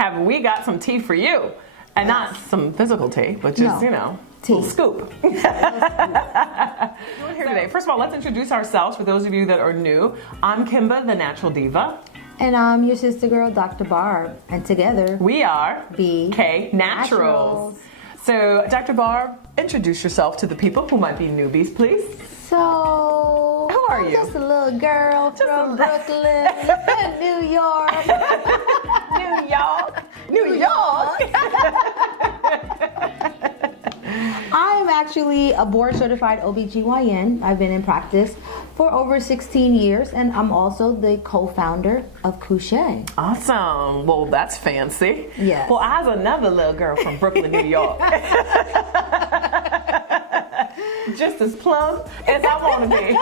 have we got some tea for you. And not some physical tea, but just, you know, tea. A little scoop. Doing here today. First of all, let's introduce ourselves for those of you that are new. I'm Kimba, the Natural Diva. And I'm your sister girl, Dr. Barb. And together, we are BK Naturals. So, Dr. Barb, introduce yourself to the people who might be newbies, please. So, who are you? Just a little girl from Brooklyn, New York. New York. I'm actually a board certified OBGYN. I've been in practice for over 16 years, and I'm also the co-founder of Kushae. Awesome. Well, that's fancy. Yes. Well, I was another little girl from Brooklyn, New York. Just as plump as I want to be.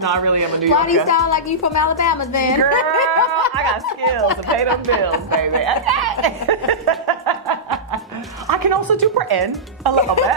No, I really am a New Yorker. Why do you sound like you from Alabama then? Girl, I got skills to pay them bills, baby. I can also do pretend a little bit.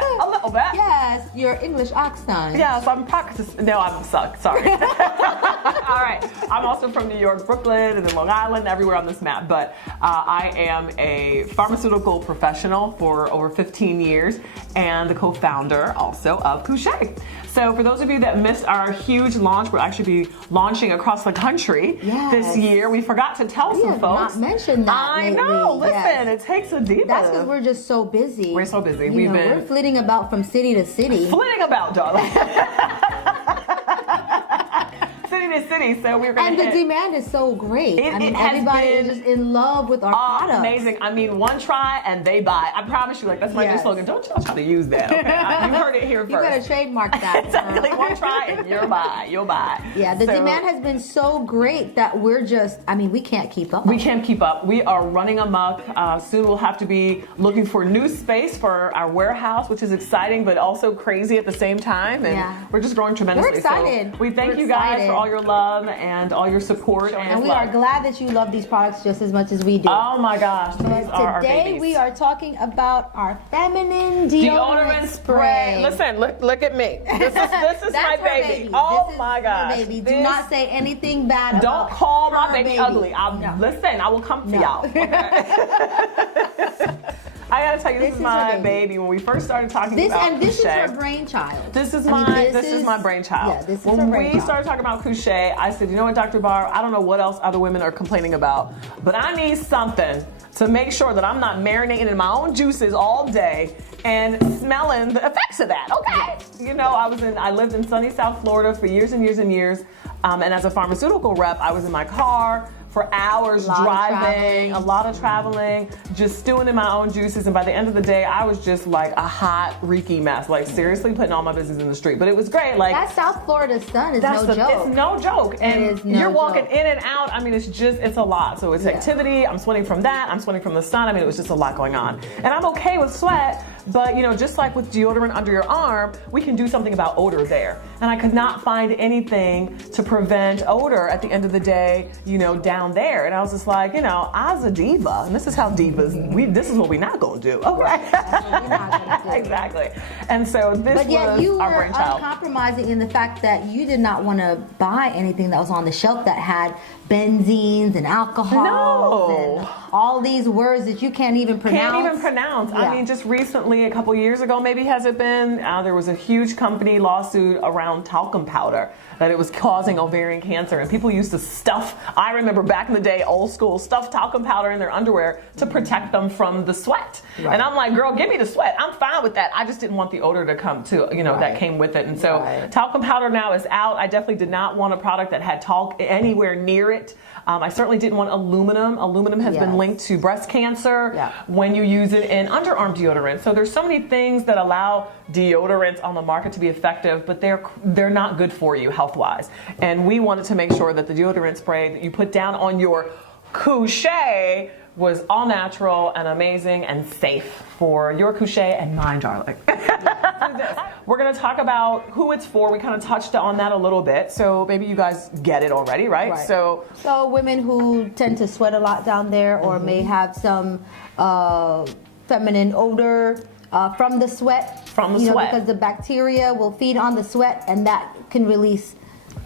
Yes, your English accent. Yes, I'm practicing. No, I'm sorry. All right. I'm also from New York, Brooklyn, and then Long Island, everywhere on this map. But I am a pharmaceutical professional for over 15 years and the co-founder also of Kushae. So for those of you that missed our huge launch, we'll actually be launching across the country this year. We forgot to tell some folks. Not mentioned that I lately. know. Listen, it takes a diva. That's because we're just so busy. We're so busy. We're flitting about from city to city. Flitting about, darling. City to city, so we're going to the demand is so great. Everybody is just in love with our products. Amazing. I mean, one try and they buy. I promise you, that's my new slogan. Don't y'all try to use that. Okay? You heard it here first. You better trademark that. Exactly. One try and you'll buy. Yeah, the demand has been so great that we're just, we can't keep up. We can't keep up. We are running amok. Soon we'll have to be looking for new space for our warehouse, which is exciting, but also crazy at the same time. And we're just growing tremendously. We're excited. So we thank you guys for all your love and all your support. And we are glad that you love these products just as much as we do. Oh my gosh. Today we are talking about our feminine deodorant spray. Listen, look at me. This is my baby. Oh my gosh. Baby. Do not say anything bad about Don't call my baby ugly. No. Listen, I will come for y'all. Okay? I gotta tell you, this is my baby. When we first started talking about Kushae, this is her brainchild. This is my brainchild. Yeah, this is when her brainchild. we started talking about Kushae, I said, you know what, Dr. Barr, I don't know what else other women are complaining about, but I need something to make sure that I'm not marinating in my own juices all day and smelling the effects of that. Okay. You know, I lived in sunny South Florida for years and years and years. And as a pharmaceutical rep, I was in my car for hours driving, a lot of traveling, just stewing in my own juices. And by the end of the day, I was just like a hot, reeky mess. Like seriously putting all my business in the street. But it was great. Like that South Florida sun is no joke. It's no joke. And you're walking in and out. It's a lot. So it's activity. I'm sweating from that. I'm sweating from the sun. It was just a lot going on. And I'm okay with sweat. But, just like with deodorant under your arm, we can do something about odor there. And I could not find anything to prevent odor at the end of the day, down there. And I was just like, I was a diva. And this is how divas, this is what we're not going to do. Okay. Exactly. And so this was our brainchild. Uncompromising in the fact that you did not want to buy anything that was on the shelf that had benzenes and alcohols and all these words that you can't even pronounce. Yeah. Just recently, a couple years ago, maybe has it been, there was a huge company lawsuit around talcum powder that it was causing ovarian cancer. And people used to stuff, I remember back in the day, old school, stuff talcum powder in their underwear to protect them from the sweat. Right. And I'm like, girl, give me the sweat. I'm fine with that. I just didn't want the odor to come to, that came with it. And so talcum powder now is out. I definitely did not want a product that had talc anywhere near it. I certainly didn't want aluminum. Aluminum has been linked to breast cancer when you use it in underarm deodorant. So there's so many things that allow deodorants on the market to be effective, but they're not good for you health-wise. And we wanted to make sure that the deodorant spray that you put down on your Kushae was all natural and amazing and safe for your Kushae and mine, darling. We're going to talk about who it's for. We kind of touched on that a little bit, so maybe you guys get it already, right? So women who tend to sweat a lot down there or may have some feminine odor from the sweat. Because the bacteria will feed on the sweat and that can release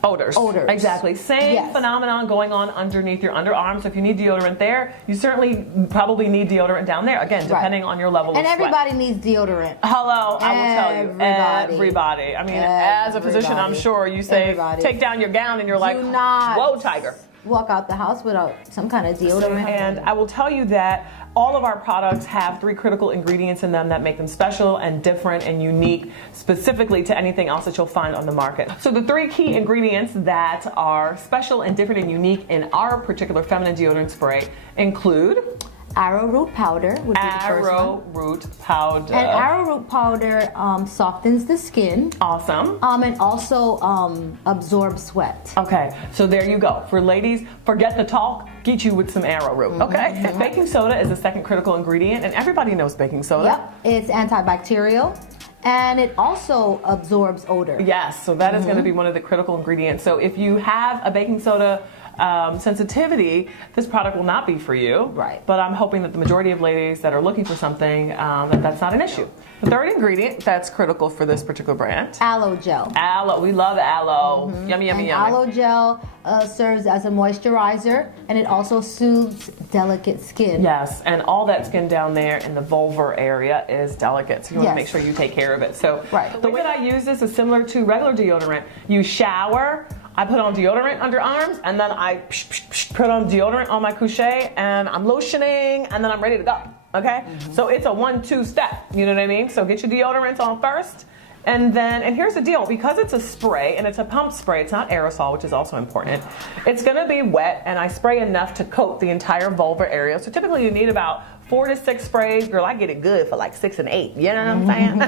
Odors. Exactly. Same phenomenon going on underneath your underarms. So if you need deodorant there, you certainly probably need deodorant down there. Again, depending on your level of sweat. And everybody needs deodorant. Hello, I will tell you. Everybody. I mean, as a physician, I'm sure you say, take down your gown and you're like, whoa, tiger. Walk out the house without some kind of deodorant. And I will tell you that all of our products have 3 critical ingredients in them that make them special and different and unique specifically to anything else that you'll find on the market. So the 3 key ingredients that are special and different and unique in our particular feminine deodorant spray include arrowroot powder would be the first one. Arrowroot powder. And arrowroot powder softens the skin. Awesome. And also absorbs sweat. Okay, so there you go. For ladies, forget the talk, get you with some arrowroot, okay? Baking soda is the second critical ingredient, and everybody knows baking soda. Yep, it's antibacterial. And it also absorbs odor. Yes, so that is going to be one of the critical ingredients. So if you have a baking soda sensitivity, this product will not be for you. Right. But I'm hoping that the majority of ladies that are looking for something, that's not an issue. The third ingredient that's critical for this particular brand. Aloe gel. Aloe. We love aloe. Yummy, yummy, and yummy. Aloe gel serves as a moisturizer, and it also soothes delicate skin. Yes, and all that skin down there in the vulvar area is delicate, so you want to make sure you take care of it. So the way that I use this is similar to regular deodorant. You shower, I put on deodorant underarms, and then I put on deodorant on my Kushae, and I'm lotioning, and then I'm ready to go, okay? So it's a 1-2 step, you know what I mean? So get your deodorant on first, and here's the deal, because it's a spray, and it's a pump spray, it's not aerosol, which is also important, it's gonna be wet, and I spray enough to coat the entire vulvar area. So typically you need about 4 to 6 sprays. Girl, I get it good for like 6 and 8. You know what I'm saying?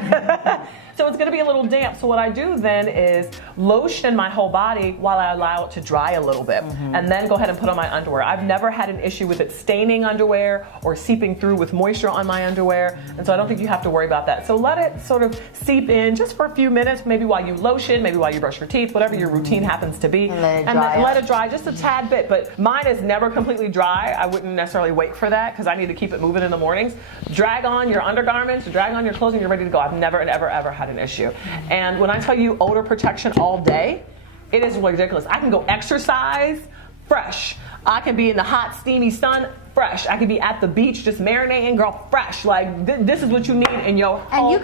So it's going to be a little damp. So what I do then is lotion my whole body while I allow it to dry a little bit. And then go ahead and put on my underwear. I've never had an issue with it staining underwear or seeping through with moisture on my underwear. And so I don't think you have to worry about that. So let it sort of seep in just for a few minutes, maybe while you lotion, maybe while you brush your teeth, whatever your routine happens to be. And then let it dry just a tad bit. But mine is never completely dry. I wouldn't necessarily wait for that because I need to keep it moving in the mornings. Drag on your undergarments, drag on your clothes, and you're ready to go. I've never, ever, ever had an issue. And when I tell you odor protection all day, it is ridiculous. I can go exercise, fresh. I can be in the hot, steamy sun, fresh. I can be at the beach just marinating, girl, fresh. Like this is what you need in your whole And you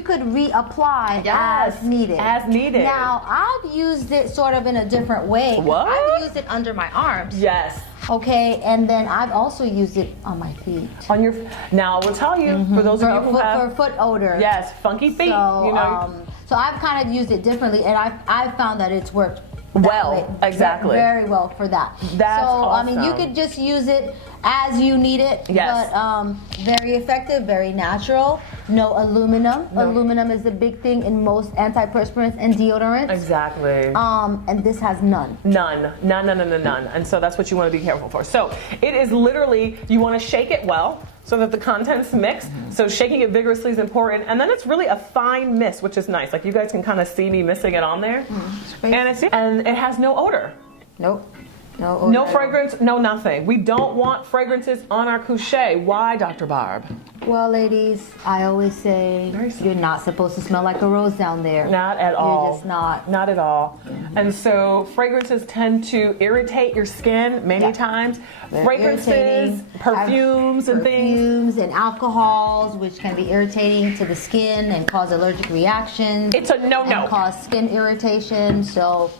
could reapply as needed. As needed. Now, I've used it sort of in a different way. What? I've used it under my arms. Yes. Okay, and then I've also used it on my feet. On your, now I will tell you, for those of you who have, for foot odor. Yes, funky feet. So, you know. So I've kind of used it differently, and I've found that it's worked well, exactly. Very well for that. That's so awesome. I mean, you could just use it as you need it. Yes. But very effective, very natural. No aluminum. No. Aluminum is a big thing in most antiperspirants and deodorants. Exactly. And this has none. None. And so that's what you want to be careful for. So it is literally, you want to shake it well so that the contents mix. So shaking it vigorously is important. And then it's really a fine mist, which is nice. Like you guys can kind of see me missing it on there. And it has no odor. Nope. No odor. No fragrance, no nothing. We don't want fragrances on our Kushae. Why, Dr. Barb? Well, ladies, I always say you're not supposed to smell like a rose down there. Not at all. You're just not. Not at all. And so fragrances tend to irritate your skin many times. Fragrances, perfumes and things. Perfumes and alcohols, which can be irritating to the skin and cause allergic reactions. It's a no-no. And cause skin irritation. So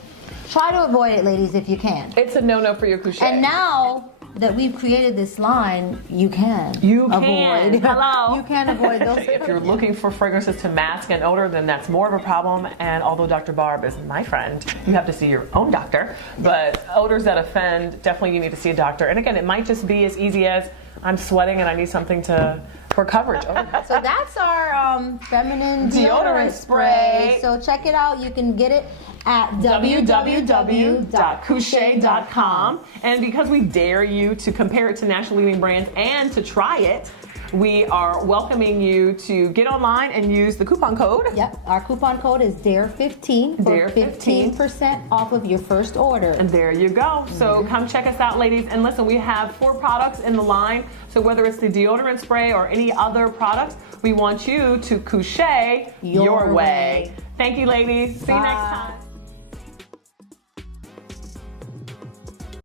try to avoid it, ladies, if you can. It's a no-no for your Kushae. And now that we've created this line, you can avoid. Hello. You can avoid those. If you're looking for fragrances to mask an odor, then that's more of a problem. And although Dr. Barb is my friend, you have to see your own doctor. But odors that offend, definitely you need to see a doctor. And again, it might just be as easy as I'm sweating and I need something for coverage. So that's our feminine deodorant spray. So check it out. You can get it at www.kushae.com. And because we dare you to compare it to national leading brands and to try it, we are welcoming you to get online and use the coupon code. Yep, our coupon code is DARE15 for 15% off of your first order. And there you go. So come check us out, ladies. And listen, we have 4 products in the line. So whether it's the deodorant spray or any other products, we want you to Kushae your way. Thank you, ladies. See you next time.